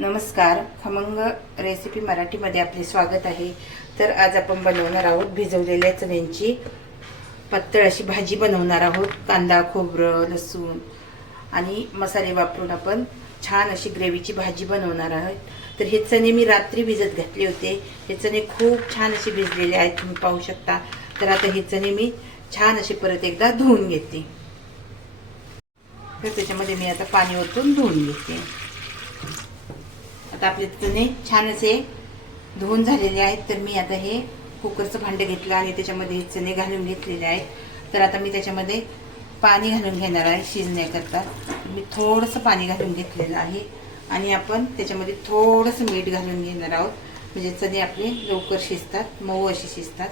नमस्कार. खमंग रेसिपी मराठीमध्ये आपले स्वागत आहे. तर आज आपण बनवणार आहोत भिजवलेल्या चण्यांची पातळ अशी भाजी बनवणार आहोत. कांदा खोबरं लसूण आणि मसाले वापरून आपण छान अशी ग्रेव्हीची भाजी बनवणार आहोत. तर हे चणे मी रात्री भिजत घातले होते. हे चणे खूप छान असे भिजलेले आहेत. तुम्ही पाहू शकता. तर आता हे चणे मी छान असे परत एकदा धुवून घेते. तर त्याच्यामध्ये मी आता पाणी ओतून धुवून घेते. आता आपले चणे छान असे धुवून झालेले आहेत. तर मी आता हे कुकरचं भांडं घेतलं आणि त्याच्यामध्ये हे चणे घालून घेतलेले आहेत. तर आता मी त्याच्यामध्ये पाणी घालून घेणार आहे शिजण्याकरता. मी थोडंसं पाणी घालून घेतलेलं आहे. आणि आपण त्याच्यामध्ये थोडंसं मीठ घालून घेणार आहोत. म्हणजे चणे आपले लवकर शिजतात मऊ असे शिजतात.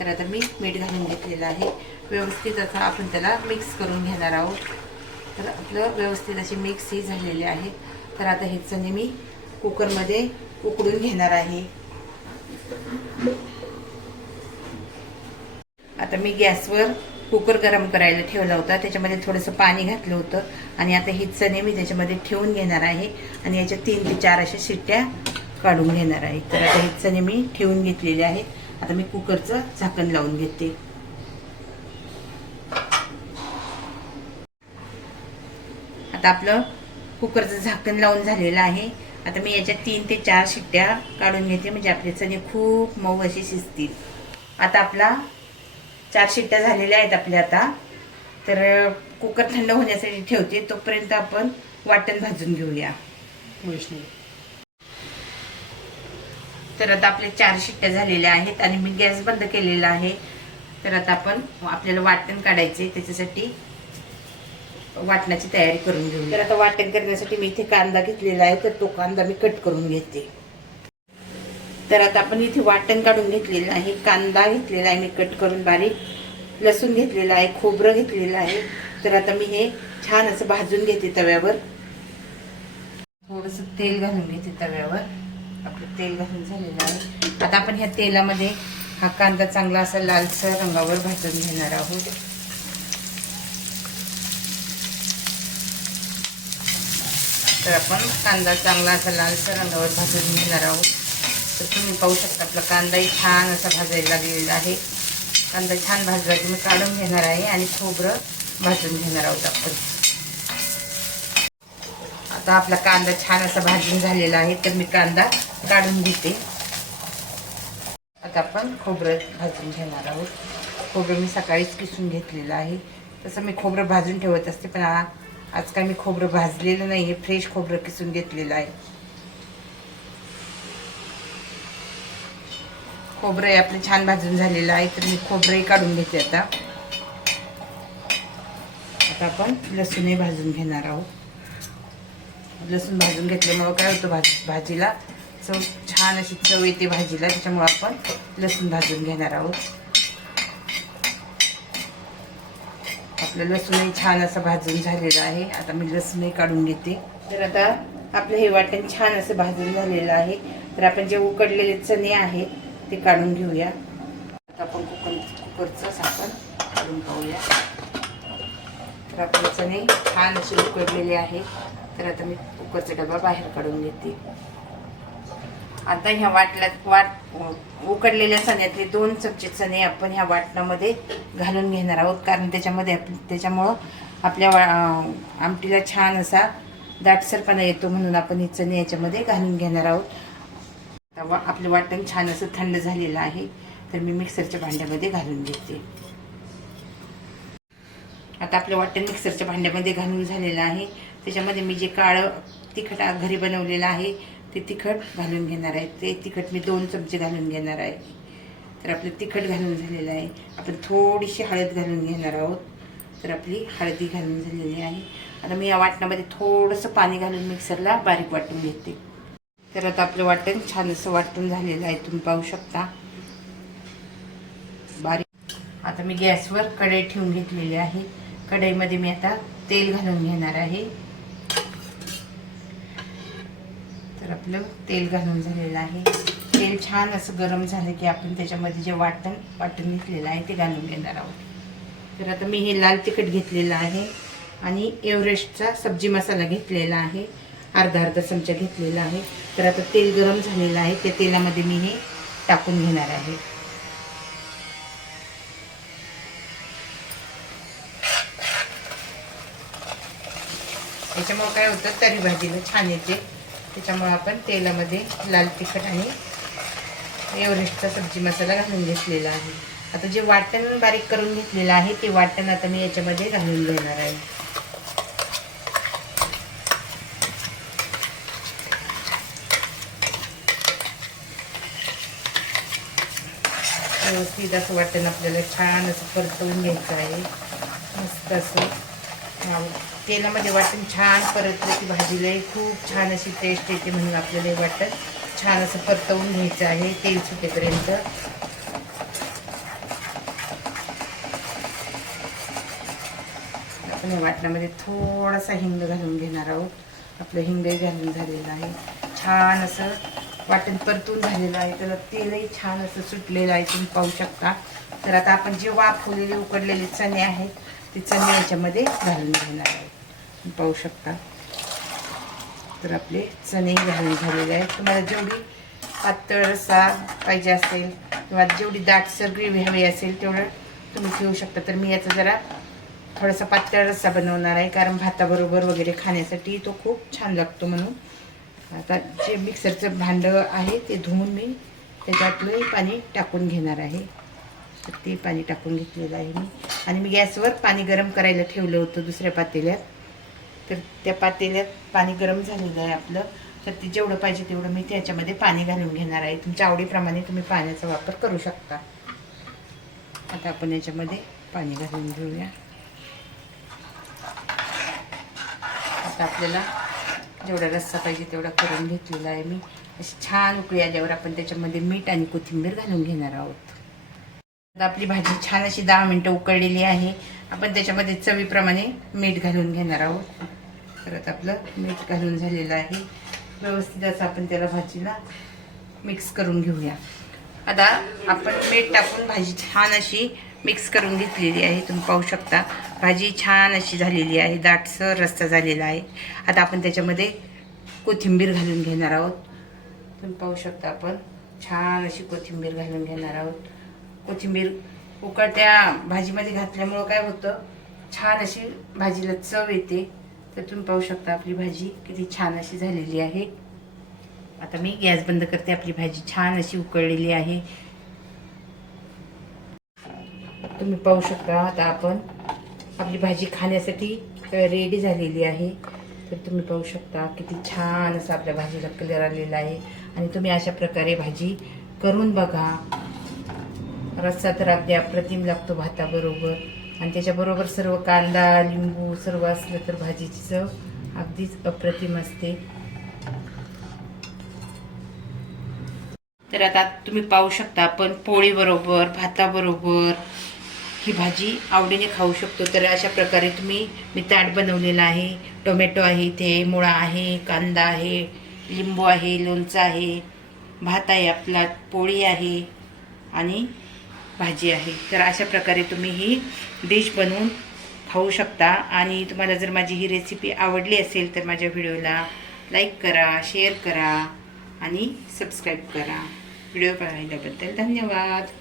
तर आता मी मीठ घालून घेतलेलं आहे. व्यवस्थित आता आपण त्याला मिक्स करून घेणार आहोत. तर आपलं व्यवस्थित असे मिक्स ही झालेले आहे. तर आता हे चणे मी कुकरमध्ये उकडून घेणार आहे. आता मी गॅसवर कुकर गरम करायला ठेवला होता. त्याच्यामध्ये थोडंसं पाणी घातलं होतं. आणि आता हे चणे मी त्याच्यामध्ये ठेवून घेणार आहे. आणि याच्या तीन ते चार अशा शिट्ट्या काढून घेणार आहे. तर आता हे चणे मी ठेवून घेतलेले आहेत आता मी कुकरचं झाकण लावून घेते. आता आपलं कुकरचं झाकण लावून झालेलं आहे. आता मी याच्या तीन ते चार शिट्ट्या काढून घेते म्हणजे आपले चणे खूप मऊ असे शिजतील. आता आपला चार शिट्ट्या झालेल्या आहेत आपल्या आता. तर कुकर थंड होण्यासाठी ठेवते तोपर्यंत आपण वाटण भाजून घेऊया. तर आता आपले चार शिट्ट्या झालेल्या आहेत आणि मी गॅस बंद केलेला आहे. तर आता आपण आपल्याला वाटण काढायचे त्याच्यासाठी वाटण्याची तयारी करून घेऊ तर आता वाटण करण्यासाठी मी इथे कांदा घेतलेला आहे तर तो कांदा मी कट करून घेते. तर आता आपण इथे वाटण काढून घेतलेलं आहे. कांदा घेतलेला आहे मी कट करून बारीक. लसूण घेतलेला आहे खोबरं घेतलेलं आहे. तर आता मी हे छान असं भाजून घेते तव्यावर. थोडंसं तेल घालून घेते तव्यावर. आपलं तेल घालून झालेलं आहे. आता आपण ह्या तेलामध्ये हा कांदा चांगला असा लालसर रंगावर भाजून घेणार आहोत. तर आपण कांदा चांगला असा लालसर रंगावर भाजून घेणार आहोत. तर तुम्ही पाहू शकता आपला कांदाही छान असा भाजायला लागलेला आहे. कांदा छान भाजला की मी काढून घेणार आहे आणि खोबरं भाजून घेणार आहोत आपण. आता आपला कांदा छान असा भाजून झालेला आहे तर मी कांदा काढून घेते. आता आपण खोबरं भाजून घेणार आहोत. खोबरं मी सकाळीच किसून घेतलेलं आहे. तसं मी खोबरं भाजून ठेवत असते पण आज काय मी खोबरं भाजलेलं नाही हे फ्रेश खोबरं किसून घेतलेलं आहे. खोबरं आपलं छान भाजून झालेलं आहे तर मी खोबरंही काढून घेते आता. आता आपण लसूणही भाजून घेणार आहोत. लसूण भाजून घेतल्यामुळं काय होतं भाज भाजीला चव छान अशी चव येते भाजीला त्याच्यामुळं आपण लसूण भाजून घेणार आहोत. आपलं लसूणही छान असं भाजून झालेलं आहे. आता मी लसूणही काढून घेते. तर आता आपलं हे वाटण छान असं भाजून झालेलं आहे. तर आपण जे उकडलेले चणे आहेत ते काढून घेऊया. आता आपण कुकर कुकरचं आपण काढून पाहूया. तर आपले चणे छान असे उकडलेले आहेत. तर आता मी कुकरचा डबा बाहेर काढून घेते. आता ह्या वाटल्यात वाट उकडलेल्या चण्यातले दोन चमचे चणे आपण ह्या वाटणामध्ये घालून घेणार आहोत. कारण त्याच्यामध्ये आप त्याच्यामुळं आपल्या वा आमटीला छान असा दाटसरपणा येतो म्हणून आपण हे चणे याच्यामध्ये घालून घेणार आहोत. वा आपलं वाटण छान असं थंड झालेलं आहे. तर मी मिक्सरच्या भांड्यामध्ये घालून घेते. आता आपलं वाटण मिक्सरच्या भांड्यामध्ये घालून झालेलं आहे. त्याच्यामध्ये मी जे काळं तिखट घरी बनवलेलं आहे ते तिखट घालून घेणार आहे. ते तिखट मी दोन चमचे घालून घेणार आहे. तर आपलं तिखट घालून झालेलं आहे. आपण थोडीशी हळद घालून घेणार आहोत. तर आपली हळदी घालून झालेली आहे. आता मी या वाटणामध्ये थोडंसं पाणी घालून मिक्सरला बारीक वाटून घेते. तर आता आपलं वाटण छान असं वाटून झालेलं आहे. तुम्ही पाहू शकता. बारीक. आता मी गॅसवर कढई ठेवून घेतलेली आहे. कढईमध्ये मी आता तेल घालून घेणार आहे. तर आपलं तेल घालून झालेलं आहे. तेल छान असं गरम झालं की आपण त्याच्यामध्ये जे वाटण वाटण घेतलेलं आहे ते घालून घेणार आहोत. तर आता मी हे लाल तिखट घेतलेलं आहे आणि एव्हरेस्टचा सब्जी मसाला घेतलेला आहे. अर्धा अर्धा चमचा घेतलेला आहे. तर आता तेल गरम झालेलं आहे. त्या तेलामध्ये मी हे टाकून घेणार आहे. याच्यामुळे काय होतं? तरी भाजीला छान येते. त्याच्यामुळे आपण तेलामध्ये लाल तिखट आणि एव्हरेस्टचा सब्जी मसाला घालून घेतलेला आहे. आता जे वाटण बारीक करून घेतलेलं आहे ते वाटण आता मी याच्यामध्ये घालून घेणार आहे. व्यवस्थित असं वाटण आपल्याला छान असं परतवून घ्यायचं आहे. मस्त असं तेलामध्ये वाटण छान परतलं की भाजीला खूप छान अशी टेस्ट येते म्हणून आपल्याला हे छान असं परतवून घ्यायचं आहे तेल सुटेपर्यंत. आपण या वाटणामध्ये थोडासा हिंग घालून घेणार आहोत. आपलं हिंगही घालून झालेलं आहे. छान असं वाटण परतून झालेलं आहे. तर तेलही छान असं सुटलेलं आहे. तुम्ही पाहू शकता. तर आता आपण जे वाफवलेले उकडलेले चणे आहेत ते चणे याच्यामध्ये घालून घेणार आहे पाहू शकता. तर आपले चणे घालून झालेले आहेत. तुम्हाला जेवढी पातळ रस्सा पाहिजे असेल किंवा जेवढी दाटसर ग्रेव्ही हवी असेल तेवढं तुम्ही ठेवू शकता. तर मी याचा जरा थोडासा पातळ रस्सा बनवणार आहे. कारण भाताबरोबर वगैरे खाण्यासाठी तो खूप छान लागतो म्हणून. आता जे मिक्सरचं भांडं आहे ते धुवून मी त्याच्यातलं पाणी टाकून घेणार आहे. तर ते पाणी टाकून घेतलेलं आहे मी. आणि मी गॅसवर पाणी गरम करायला ठेवलं होतं दुसऱ्या पातेल्यात. तर त्या पातेल्यात पाणी गरम झालेलं आहे आपलं. तर ते जेवढं पाहिजे तेवढं मी त्याच्यामध्ये पाणी घालून घेणार आहे. तुमच्या आवडीप्रमाणे तुम्ही पाण्याचा वापर करू शकता. आता आपण याच्यामध्ये पाणी घालून घेऊया. आता आपल्याला जेवढा रस्सा पाहिजे तेवढा करून घेतलेला आहे मी. अशी छान उकळी आल्यावर आपण त्याच्यामध्ये मीठ आणि कोथिंबीर घालून घेणार आहोत. आता आपली भाजी छान अशी दहा मिनटं उकळलेली आहे. आपण त्याच्यामध्ये चवीप्रमाणे मीठ घालून घेणार आहोत. परत आपलं मीठ घालून झालेलं आहे. व्यवस्थित असं आपण त्याला भाजीला मिक्स करून घेऊया. आता आपण मीठ टाकून भाजी छान अशी मिक्स करून घेतलेली आहे. तुम्ही पाहू शकता भाजी छान अशी झालेली आहे. दाटसर रस्ता झालेला आहे. आता आपण त्याच्यामध्ये कोथिंबीर घालून घेणार आहोत. तुम्ही पाहू शकता आपण छान अशी कोथिंबीर घालून घेणार आहोत. कोथिंबीर उकळत्या भाजीमध्ये घातल्यामुळं काय होतं छान अशी भाजीला चव येते. तर तुम्ही पाहू शकता आपली भाजी किती छान अशी झालेली आहे. आता मी गॅस बंद करते आपली भाजी छान अशी उकळलेली आहे. तुम्ही पाहू शकता आता आपण आपली भाजी खाण्यासाठी रेडी झालेली आहे. तर तुम्ही पाहू शकता किती छान असं आपल्या भाजीला कलर आलेला आहे. आणि तुम्ही अशा प्रकारे भाजी करून बघा. रस्सा तर अगदी अप्रतिम लागतो भाताबरोबर. आणि त्याच्याबरोबर सर्व कांदा लिंबू सर्व असलं तर भाजीची चव अगदीच अप्रतिम असते. तर आता तुम्ही पाहू शकता आपण पोळीबरोबर भाताबरोबर ही भाजी आवडीने खाऊ शकतो. तर अशा प्रकारे तुम्ही मी ताट बनवलेलं आहे. टोमॅटो आहे इथे मुळा आहे कांदा आहे लिंबू आहे लोणचं आहे भात आहे आपला पोळी आहे आणि भाजी आहे. तर अशा प्रकारे तुम्ही ही डिश बनवून खाऊ शकता. आणि तुम्हाला जर माझी ही रेसिपी आवडली असेल तर माझ्या व्हिडिओला लाईक करा शेअर करा आणि सबस्क्राईब करा. व्हिडिओ पाहिल्याबद्दल धन्यवाद.